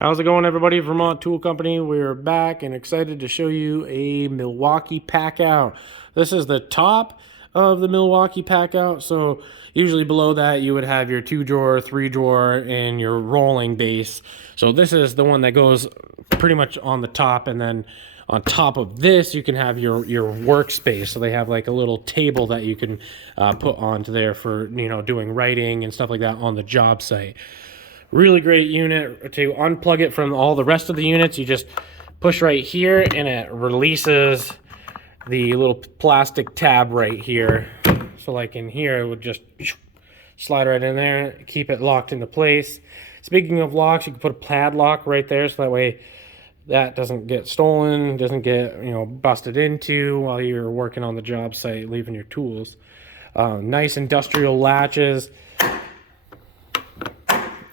How's it going, everybody? Vermont Tool Company. We're back and excited to show you a Milwaukee Packout. This is the top of the Milwaukee Packout. So usually below that you would have your 2-drawer, 3-drawer, and your rolling base. So this is the one that goes pretty much on the top, and then on top of this you can have your workspace. So they have like a little table that you can put onto there for doing writing and stuff like that on the job site. Really great unit. To unplug it from all the rest of the units, you just push right here and it releases the little plastic tab right here. So like in here, it would just slide right in there, keep it locked into place. Speaking of locks, you can put a padlock right there, so that way that doesn't get stolen, doesn't get busted into while you're working on the job site, leaving your tools. Nice industrial latches.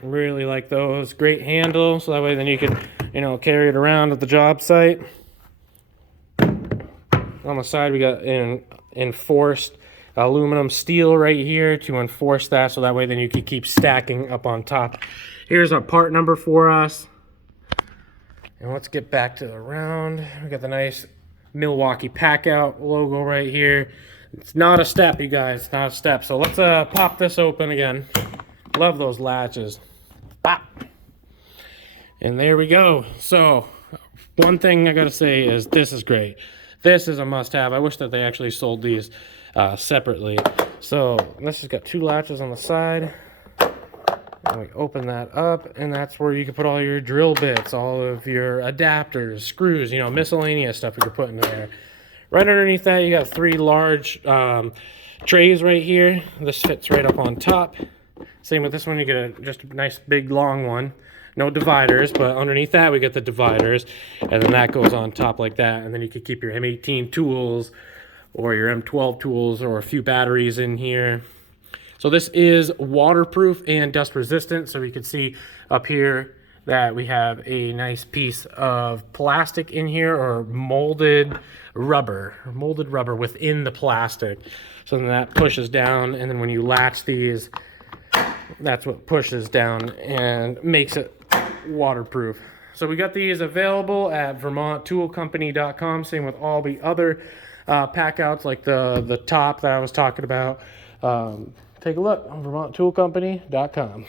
Really like those. Great handle, so that way then you can carry it around at the job site. On the side we got enforced aluminum steel right here to enforce that, so that way then you can keep stacking up on top. Here's our part number for us, and let's get back to the round. We got the nice Milwaukee Packout logo right here. It's not a step, you guys. It's not a step. So let's pop this open again. Love those latches. Pop. And there we go. So one thing I gotta say is this is great. This is a must-have. I wish that they actually sold these separately. So this has got 2 latches on the side, and we open that up, and that's where you can put all your drill bits, all of your adapters, screws, miscellaneous stuff you can put in there. Right underneath that you got 3 large trays right here. This fits right up on top. Same with this one, you get just a nice big long one. No dividers, but underneath that we get the dividers, and then that goes on top like that, and then you could keep your M18 tools or your M12 tools or a few batteries in here. So this is waterproof and dust resistant, so you can see up here that we have a nice piece of plastic in here, or molded rubber within the plastic. So then that pushes down, and then when you latch these, that's what pushes down and makes it waterproof. So we got these available at vermonttoolcompany.com. Same with all the other packouts, like the top that I was talking about. Take a look on vermonttoolcompany.com.